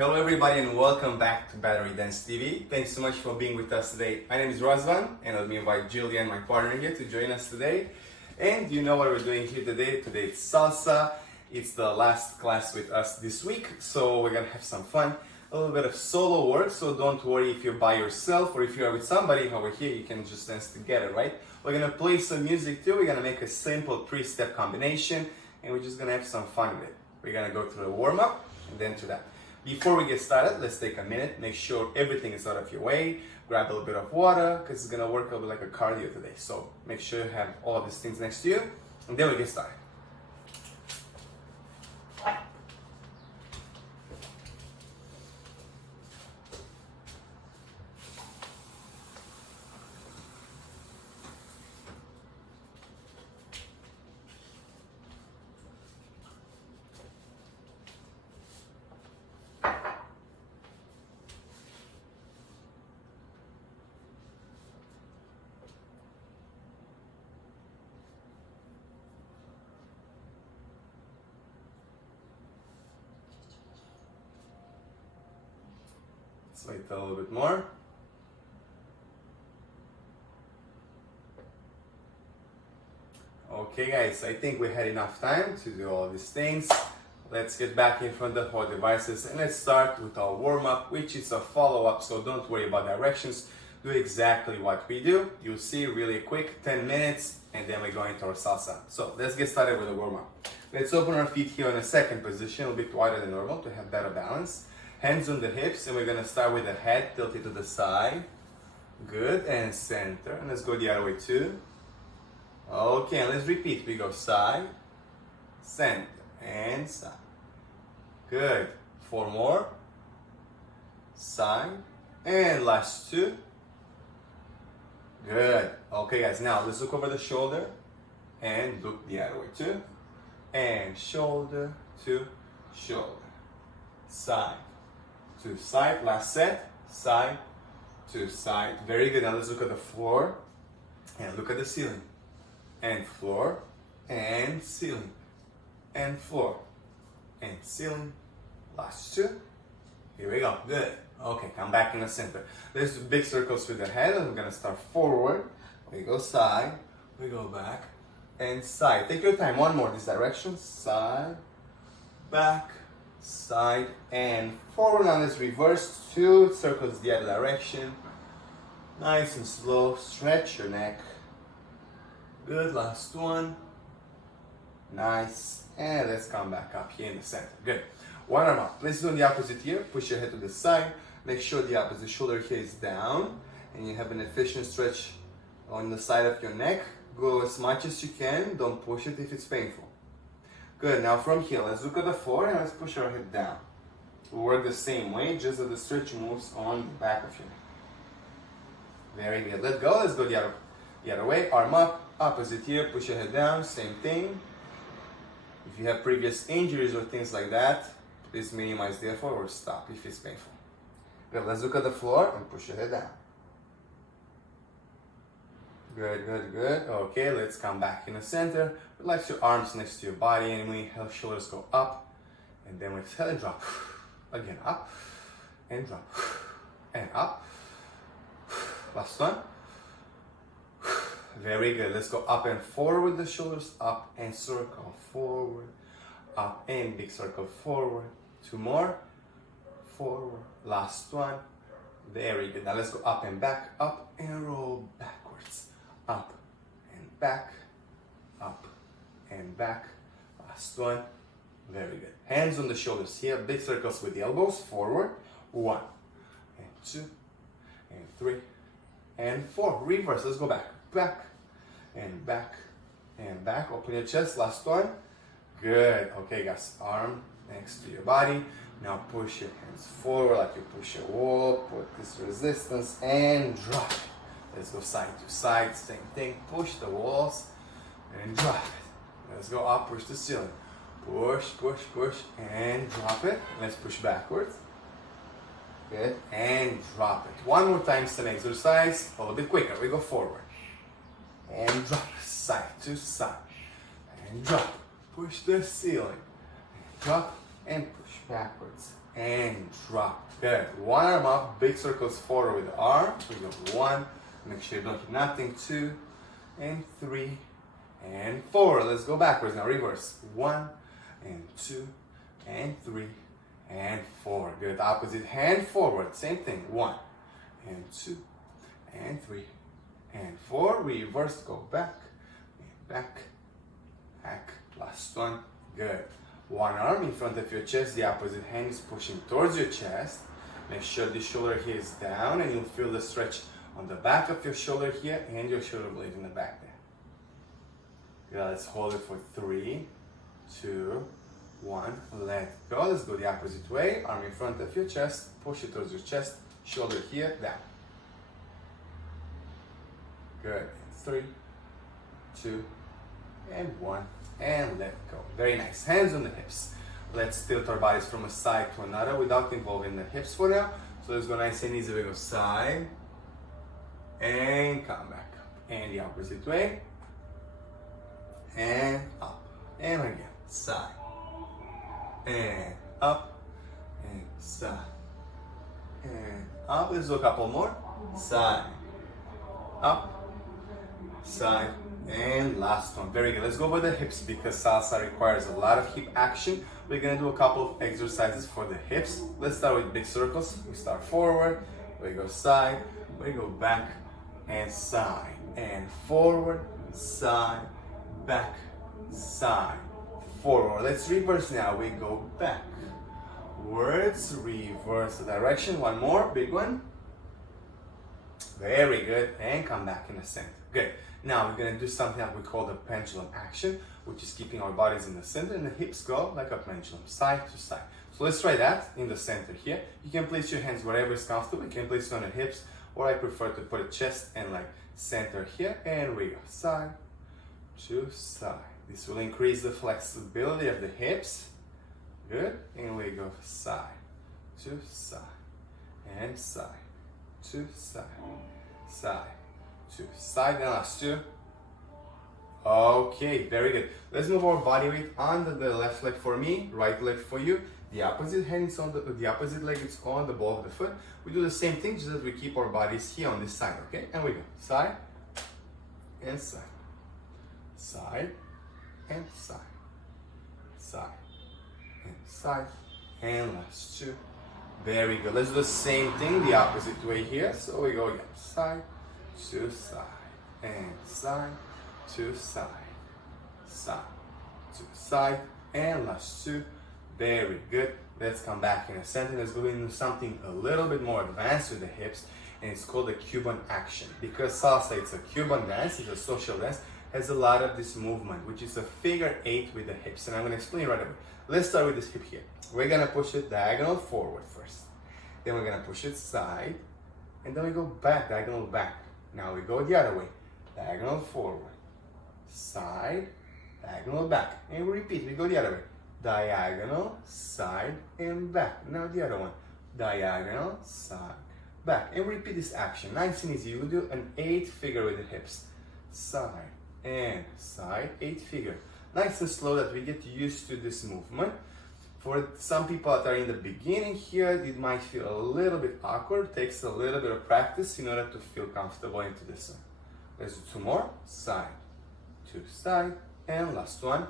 Hello everybody and welcome back to Battery Dance TV. Thanks so much for being with us today. My name is Razvan and let me invite Julia and my partner here to join us today. And you know what we're doing here today? Today it's Salsa. It's the last class with us this week, so we're gonna have some fun. A little bit of solo work, so don't worry if you're by yourself or if you're with somebody over here, you can just dance together, right? We're gonna play some music too. We're gonna make a simple 3-step combination and we're just gonna have some fun with it. We're gonna go through the warm-up and then to that. Before we get started, let's take a minute, make sure everything is out of your way, grab a little bit of water, because it's gonna work a bit like a cardio today. So make sure you have all of these things next to you, and then we get started. Let's wait a little bit more. Okay guys, I think we had enough time to do all these things. Let's get back in front of our devices and let's start with our warm-up, which is a follow-up, so don't worry about directions. Do exactly what we do. You'll see really quick, 10 minutes, and then we go into our salsa. So let's get started with the warm-up. Let's open our feet here in a second position, a little bit wider than normal to have better balance. Hands on the hips, and we're gonna start with the head tilted to the side. Good, and center. And let's go the other way too. Okay, and let's repeat. We go side, center, and side. Good. 4 more. Side, and last 2. Good. Okay, guys, now let's look over the shoulder, and look the other way too. And shoulder to shoulder. Side to side, last set, side to side. Very good. Now let's look at the floor and look at the ceiling. And floor and ceiling. And floor and ceiling. Last 2. Here we go. Good. Okay, come back in the center. Let's do big circles with the head. We're gonna start forward. We go side, we go back, and side. Take your time. One more this direction. Side, back, side, and forward. Now let's reverse 2 circles the other direction. Nice and slow. Stretch your neck. Good. Last one. Nice. And let's come back up here in the center. Good. One arm up. Let's do the opposite here. Push your head to the side. Make sure the opposite shoulder here is down. And you have an efficient stretch on the side of your neck. Go as much as you can. Don't push it if it's painful. Good, now from here, let's look at the floor and let's push our head down. We'll work the same way, just that the stretch moves on the back of your neck. Very good, let go, let's go the other way. Arm up, opposite here, push your head down, same thing. If you have previous injuries or things like that, please minimize the effort or stop if it's painful. Good, let's look at the floor and push your head down. Good, good, good. Okay, let's come back in the center. Relax your arms next to your body and we have shoulders go up. And then we exhale and drop. Again, up and drop. And up. Last one. Very good. Let's go up and forward the shoulders. Up and circle forward. Up and big circle forward. 2 more. Forward. Last one. Very good. Now let's go up and back. Up and roll backwards. Up and back, up and back. Last one. Very good. Hands on the shoulders here. Big circles with the elbows. Forward. 1 and 2 and 3 and 4. Reverse. Let's go back. Back and back and back. Open your chest. Last one. Good. Okay, guys. Arm next to your body. Now push your hands forward like you push a wall. Put this resistance and drop. Let's go side to side, same thing. Push the walls and drop it. Let's go up, push the ceiling. Push, push, push, and drop it. Let's push backwards. Good, and drop it. One more time, same exercise, a little bit quicker. We go forward. And drop, side to side. And drop, push the ceiling. And drop, and push backwards. and drop. Good. One arm up, big circles forward with the arm. We go 1, make sure you don't hit nothing. 2 and 3 and 4. Let's go backwards now, reverse. 1 and 2 and 3 and 4. Good. Opposite hand forward, same thing. 1 and 2 and 3 and 4. Reverse, go back and back, back. Last one. Good. One arm in front of your chest, the opposite hand is pushing towards your chest. Make sure the shoulder here is down and you'll feel the stretch on the back of your shoulder here and your shoulder blade in the back there. Good. Let's hold it for 3, 2, 1. Let go. Let's go the opposite way. Arm in front of your chest, push it towards your chest, shoulder here, down. Good. 3, 2, and 1. And let go. Very nice. Hands on the hips. Let's tilt our bodies from a side to another without involving the hips for now. So let's go nice and easy. We go side and come back up. And the opposite way. And up. And again. Side. And up. And side. And up. Let's do a couple more. Side. Up. Side. And last one. Very good. Let's go over the hips because salsa requires a lot of hip action. We're going to do a couple of exercises for the hips. Let's start with big circles. We start forward, we go side, we go back and side. And forward, side, back, side, forward. Let's reverse now. We go back, words, reverse the direction. One more, big one. Very good. And come back in the center. Good. Now we're going to do something that we call the pendulum action, which is keeping our bodies in the center and the hips go like a pendulum, side to side. So let's try that in the center here. You can place your hands wherever is comfortable. You can place it on the hips, or I prefer to put a chest and like center here. And we go side to side. This will increase the flexibility of the hips. Good. And we go side to side and side to side, side to side. And last two. Okay, very good. Let's move our body weight on the left leg for me, right leg for you. The opposite hand is on the opposite leg is on the ball of the foot. We do the same thing, just that we keep our bodies here on this side, okay? And we go side and side, side and side, side and side, and last two. Very good. Let's do the same thing the opposite way here. So we go again, side to side and side to side, side to side, and last two. Very good. Let's come back in a second. Let's go into something a little bit more advanced with the hips, and it's called the Cuban action. Because salsa, it's a Cuban dance, it's a social dance, has a lot of this movement, which is a figure 8 with the hips, and I'm going to explain right away. Let's start with this hip here. We're going to push it diagonal forward first. Then we're going to push it side, and then we go back, diagonal back. Now we go the other way, diagonal forward, side, diagonal back, and we repeat, we go the other way, diagonal, side, and back. Now the other one, diagonal, side, back, and we repeat this action. Nice and easy. You do an 8 figure with the hips, side and side, 8 figure. Nice and slow that we get used to this movement. For some people that are in the beginning here, it might feel a little bit awkward. It takes a little bit of practice in order to feel comfortable into this one. Let's do 2 more, side to side, and last one.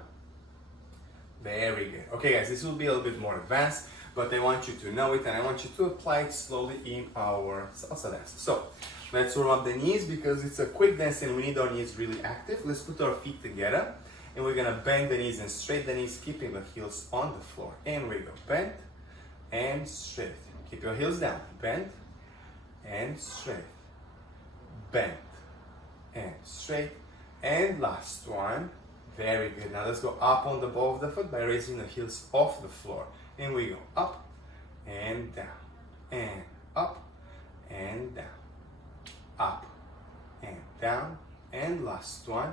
Very good. Okay guys, this will be a little bit more advanced, but I want you to know it and I want you to apply it slowly in our salsa dance. So let's warm up the knees because it's a quick dance and we need our knees really active. Let's put our feet together and we're gonna bend the knees and straight the knees, keeping the heels on the floor. And we go bend and straight. Keep your heels down. Bend and straight. Bend and straight. And last one. Very good. Now let's go up on the ball of the foot by raising the heels off the floor. And we go up and down, and up and down, up and down, and last one.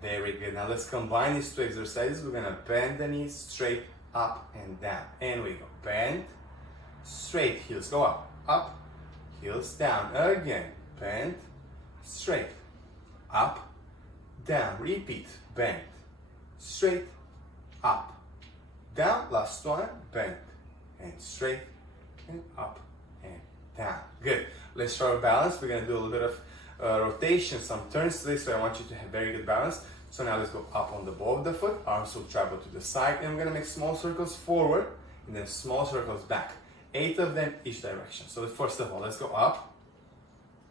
Very good. Now let's combine these 2 exercises. We're gonna bend the knees straight, up and down. And we go bend, straight, heels go up, heels down. Again, bend, straight, up, down. Repeat, bend, straight, up, down. Last one, bend and straight, and up and down. Good. Let's try our balance. We're gonna do a little bit of rotation, some turns today, so I want you to have very good balance. So now let's go up on the ball of the foot, arms will travel to the side, and we're gonna make small circles forward, and then small circles back. 8 of them each direction. So first of all, let's go up.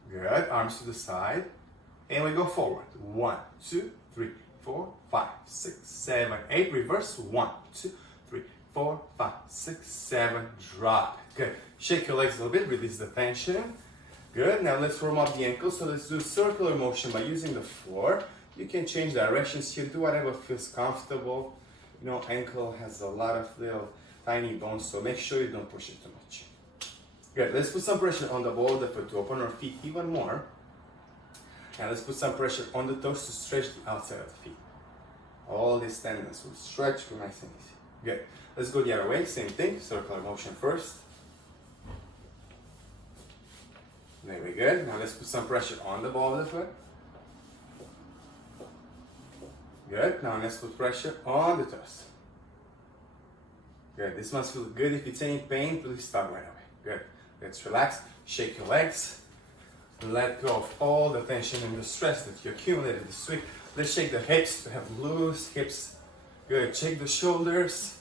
Good, arms to the side, and we go forward. 1, 2, 3, 4, 5, 6, 7, 8, reverse. 1, 2, 3, 4, 5, 6, 7, drop. Good, shake your legs a little bit, release the tension. Good, now let's warm up the ankles. So let's do circular motion by using the floor. You can change directions here, do whatever feels comfortable. You know, ankle has a lot of little tiny bones, so make sure you don't push it too much. Good, let's put some pressure on the ball of the foot to open our feet even more. And let's put some pressure on the toes to stretch the outside of the feet. All these tendons will stretch, go nice and easy. Good, let's go the other way, same thing, circular motion first. Very good. Now let's put some pressure on the ball of the foot. Good. Now let's put pressure on the toes. Good. This must feel good. If it's any pain, please stop right away. Good. Let's relax. Shake your legs. Let go of all the tension and the stress that you accumulated this week. Let's shake the hips to have loose hips. Good. Shake the shoulders.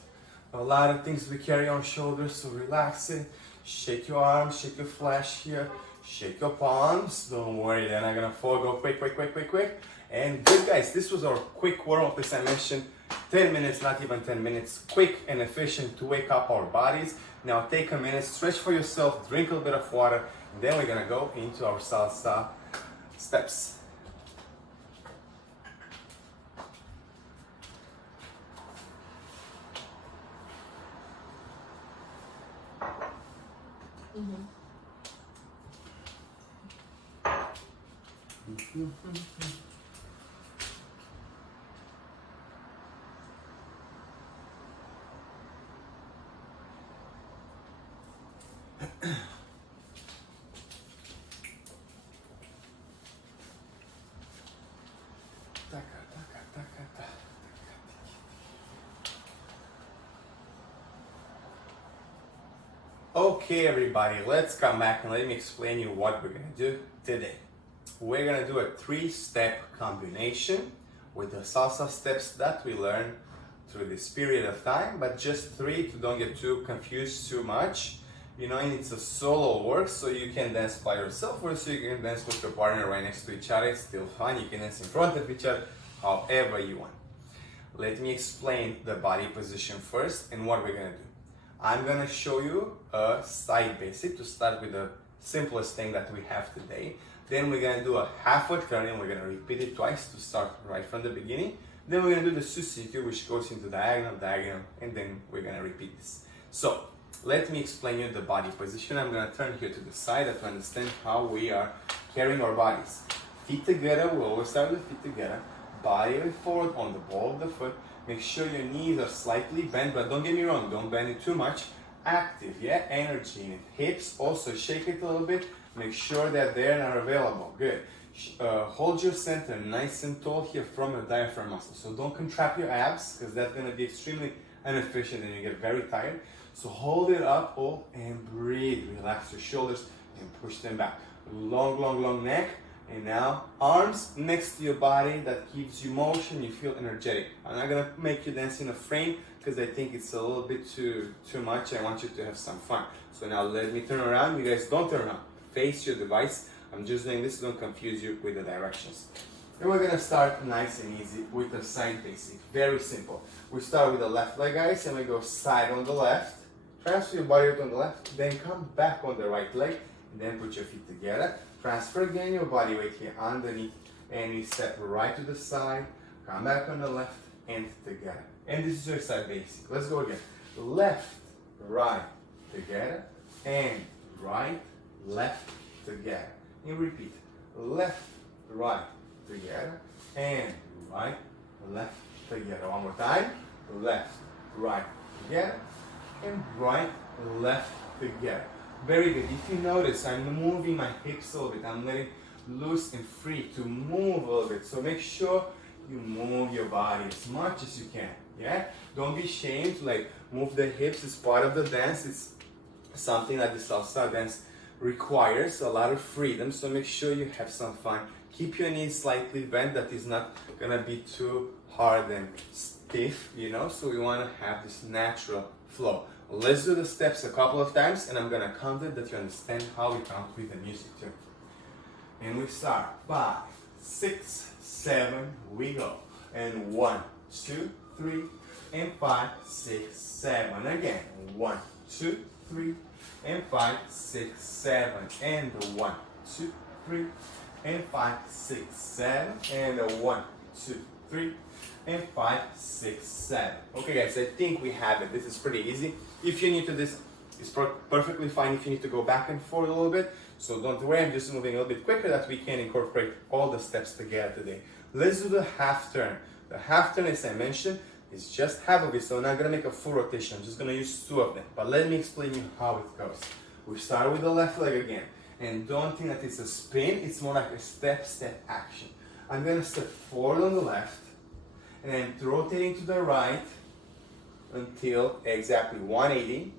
A lot of things we carry on shoulders, so relax it. Shake your arms. Shake your flesh here. Shake your palms, don't worry, they're not gonna fall. Go quick, quick, quick, quick, quick. And good guys, this was our quick warm-up, as I mentioned. 10 minutes, not even 10 minutes, quick and efficient to wake up our bodies. Now take a minute, stretch for yourself, drink a little bit of water, and then we're gonna go into our salsa steps. Okay everybody, let's come back and let me explain you what we're gonna do today. We're gonna do a 3-step combination with the salsa steps that we learned through this period of time, but just 3 to don't get too confused too much. You know, and it's a solo work, so you can dance by yourself or so you can dance with your partner right next to each other. It's still fun. You can dance in front of each other, however you want. Let me explain the body position first and what we're gonna do. I'm gonna show you a side basic to start with the simplest thing that we have today. Then we're gonna do a half-foot turn and we're gonna repeat it twice to start right from the beginning. Then we're gonna do the Sushi Cube, which goes into diagonal, diagonal, and then we're gonna repeat this. So, let me explain you the body position. I'm gonna turn here to the side to understand how we are carrying our bodies. Feet together, we always start with the feet together. Body way forward on the ball of the foot. Make sure your knees are slightly bent, but don't get me wrong, don't bend it too much. Active, yeah, energy in it. Hips, also shake it a little bit. Make sure that they're not available. Good. Hold your center nice and tall here from your diaphragm muscle. So don't contract your abs, because that's going to be extremely inefficient and you get very tired. So hold it up, all, and breathe. Relax your shoulders and push them back. Long, long, long neck. And now arms next to your body, that gives you motion, you feel energetic. I'm not gonna make you dance in a frame because I think it's a little bit too much. I want you to have some fun. So now let me turn around. You guys don't turn around. Face your device. I'm just doing this, don't confuse you with the directions. And we're gonna start nice and easy with a side basic. Very simple. We start with the left leg, guys, and we go side on the left. Transfer your body on the left, then come back on the right leg, and then put your feet together. Transfer again your body weight here underneath, and we step right to the side, come back on the left, and together. And this is your side basic. Let's go again. Left, right, together, and right, left, together. And repeat. Left, right, together, and right, left, together. One more time. Left, right, together, and right, left, together. Very good. If you notice, I'm moving my hips a little bit. I'm letting loose and free to move a little bit. So make sure you move your body as much as you can. Yeah? Don't be ashamed to like move the hips. It's part of the dance. something like the salsa dance requires a lot of freedom, so make sure you have some fun. Keep your knees slightly bent, that is not gonna be too hard and stiff, you know, so we wanna have this natural flow. Let's do the steps a couple of times, and I'm gonna count it that you understand how we count with the music too. And we start 5, 6, 7, we go. And 1, 2, 3, and 5, 6, 7. Again, 1, 2, 3, and 5, 6, 7. And 1, 2, 3, and 5, 6, 7. And 1, 2, 3, and 5, 6, 7. Okay guys, I think we have it. This is pretty easy. If you need to this, it's perfectly fine if you need to go back and forth a little bit. So don't worry, I'm just moving a little bit quicker that we can incorporate all the steps together today. Let's do the half turn. The half turn, as I mentioned, is just half of it, so I'm not gonna make a full rotation. I'm just gonna use 2 of them. But let me explain you how it goes. We start with the left leg again. And don't think that it's a spin, it's more like a step action. I'm gonna step forward on the left, and then rotating to the right until exactly 180.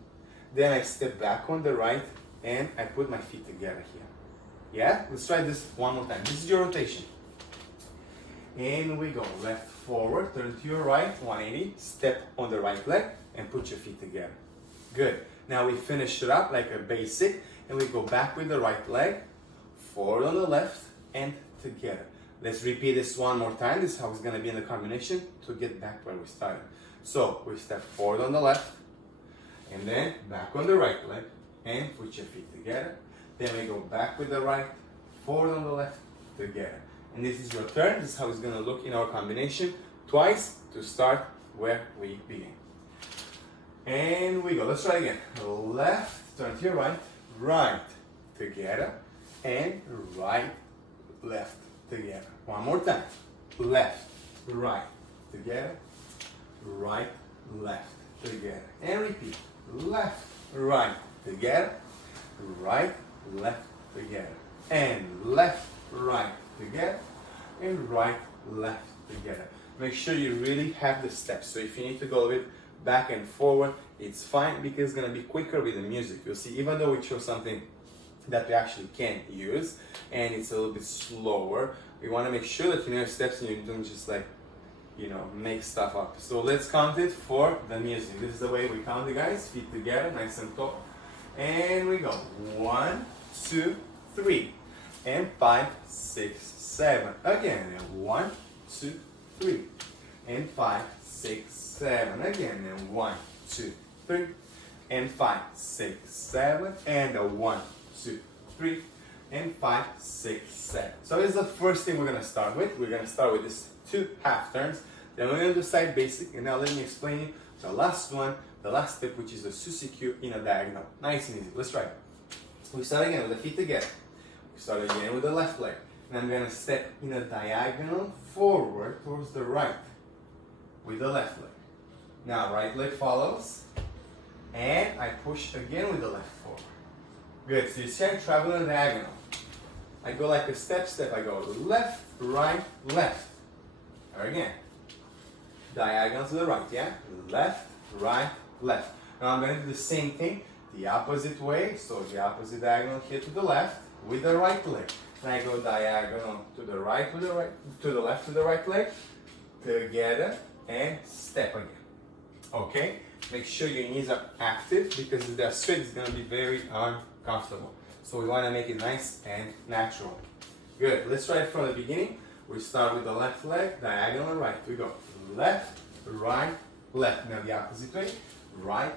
Then I step back on the right, and I put my feet together here. Yeah? Let's try this one more time. This is your rotation. And we go left forward, turn to your right, 180, step on the right leg, and put your feet together. Good. Now we finish it up like a basic, and we go back with the right leg, forward on the left, and together. Let's repeat this one more time. This is how it's going to be in the combination to get back where we started. So we step forward on the left, and then back on the right leg, and put your feet together. Then we go back with the right, forward on the left, together. And this is your turn. This is how it's going to look in our combination. Twice to start where we begin. And we go. Let's try again. Left, turn to your right, right, together, and right, left, together. One more time. Left, right, together, right, left, together. And repeat. Left, right, together, right, left, together. And left, right, together, and right, left, together. Make sure you really have the steps. So if you need to go a bit back and forward, it's fine because it's going to be quicker with the music. You'll see, even though we chose something that we actually can use and it's a little bit slower, we want to make sure that you know your steps and you don't just like, you know, make stuff up. So let's count it for the music. This is the way we count it, guys. Feet together, nice and tall. And we go. 1, 2, 3. And 5, 6, 7. Again. And 1, 2, 3. And 5, 6, 7. Again. And 1, 2, 3. And 5, 6, 7. And a 1, 2, 3. And 5, 6, 7. So this is the first thing we're going to start with. We're going to start with this 2 half turns. Then we're going to do side basic. And now let me explain you the last one, the last step, which is the Sushi Cube in a diagonal. Nice and easy. Let's try it. We start again with the feet together. We start again with the left leg. And I'm going to step in a diagonal forward towards the right with the left leg. Now right leg follows. And I push again with the left forward. Good. So you see I travel in a diagonal. I go like a step. I go left, right, left. Or again. Diagonal to the right, yeah? Left, right, left. Now I'm going to do the same thing the opposite way. So the opposite diagonal here to the left with the right leg. And I go diagonal to the right with the right, to the left with the right leg. Together and step again. Okay? Make sure your knees are active because if they're straight, it's going to be very uncomfortable. So we want to make it nice and natural. Good. Let's try it from the beginning. We start with the left leg, diagonal and right. We go left, right, left. Now the opposite way. Right,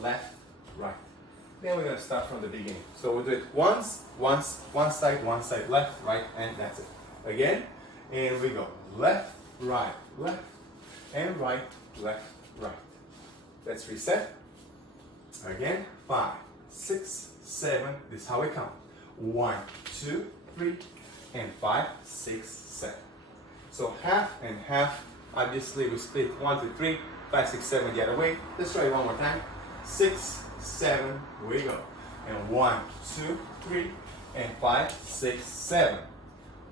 left, right. Then we're going to start from the beginning. So we'll do it once, one side, left, right, and that's it. Again. And we go left, left, and right, left, right. Let's reset. Again. 5, 6, 7. This is how we count. 1, 2, 3, and 5, 6, 7. So half and half. Obviously, we split 1, 2, 3, 5, 6, 7 the other way. Let's try it one more time. 6, 7. We go. And 1, 2, 3, and 5, 6, 7.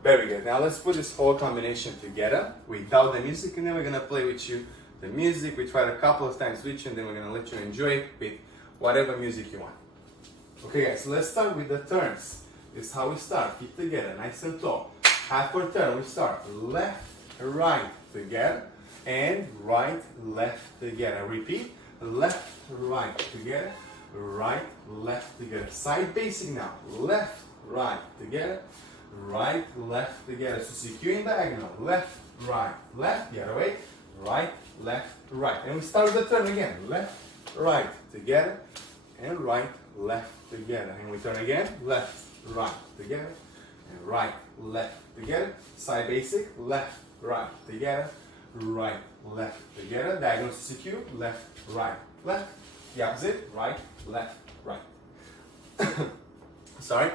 Very good. Now let's put this whole combination together without the music, and then we're gonna play with you the music. We tried a couple of times with you, and then we're gonna let you enjoy it with whatever music you want. Okay guys, so let's start with the turns. This is how we start. Feet together, nice and tall. Half per turn, we start left, right together, and right, left together. Repeat, left, right together, right, left together. Side basic now. Left, right together, right, left together. Sushi Cube in diagonal. Left, right, left, the other way. Right, left, right. And we start with the turn again. Left, right together, and right, left together. And we turn again. Left, right together, and right, left together. Side basic. Left, right together, right, left together. Diagonal Sushi Cube. Left, right, left. The opposite. Right, left, right. Sorry,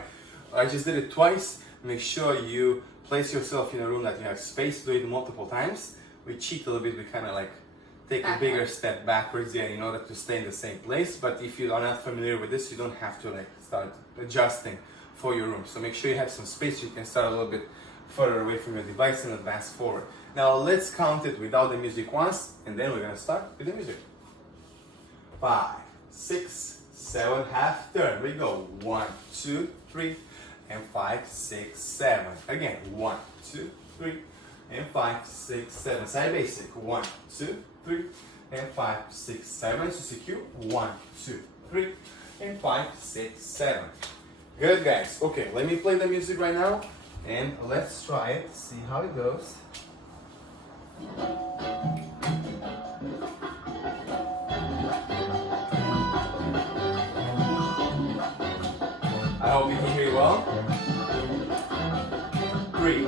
I just did it twice. Make sure you place yourself in a room that you have space. Do it multiple times. We cheat a little bit. We kind of like take a bigger step backwards, yeah, in order to stay in the same place. But if you are not familiar with this, you don't have to like start adjusting for your room. So make sure you have some space. You can start a little bit further away from your device and advance forward. Now let's count it without the music once, and then we're gonna start with the music. 5, 6, 7, half turn. We go 1, 2, 3, and 5, 6, 7. Again, 1, 2, 3, and 5, 6, 7. Side basic. 1, 2, 3, and 5, 6, 7. Sushi Cube. 1, 2, 3, and 5, 6, 7. Good guys. Okay, let me play the music right now, and let's try it. See how it goes. I hope you can hear it well. 3,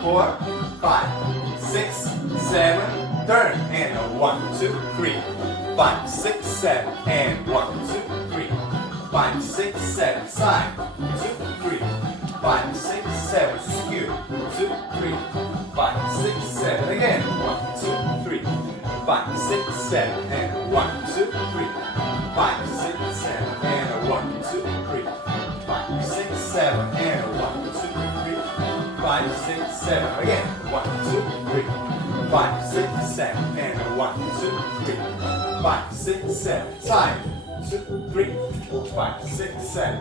4, 5, 6, 7, turn, and 1, 2, 3, 5, 6, 7, and 1, 2, 3, 5, 6, 7, side, 2, 3, 5, 6, 7, skew, 2, 3, 5, 6, 7, again, 1, 2, 3, 5, 6, 7, and 1, 2, 3, 5, 6, 7, and 1, 2, 3, 5, 6, 7, and 1, 2, 3, 5, 6, 7, again, 1, 2, 3, 5, 6, 7, and 1, 2, 3, 5, 6, 7, side, 2, 3, 5, 6, 7,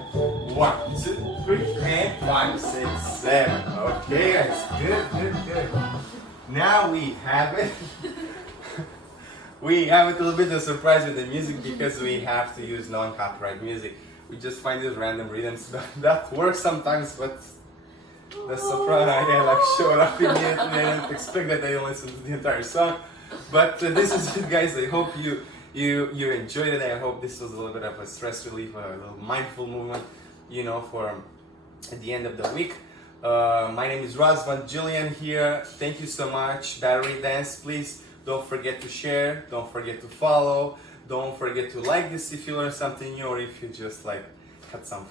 1, 2, 3, and 5, 6, 7. Okay, guys, good. Now we have it. We have it a little bit of surprise with the music because we have to use non-copyright music. We just find these random rhythms that work sometimes, but the soprano again like showed up immediately. I didn't expect that they listen to the entire song. But this is it, guys. I hope you enjoyed it. I hope this was a little bit of a stress relief, a little mindful movement, you know, for at the end of the week. My name is Razvan, Jillian here. Thank you so much. Battery Dance, please don't forget to share, don't forget to follow, don't forget to like this if you learned something new or if you just like had some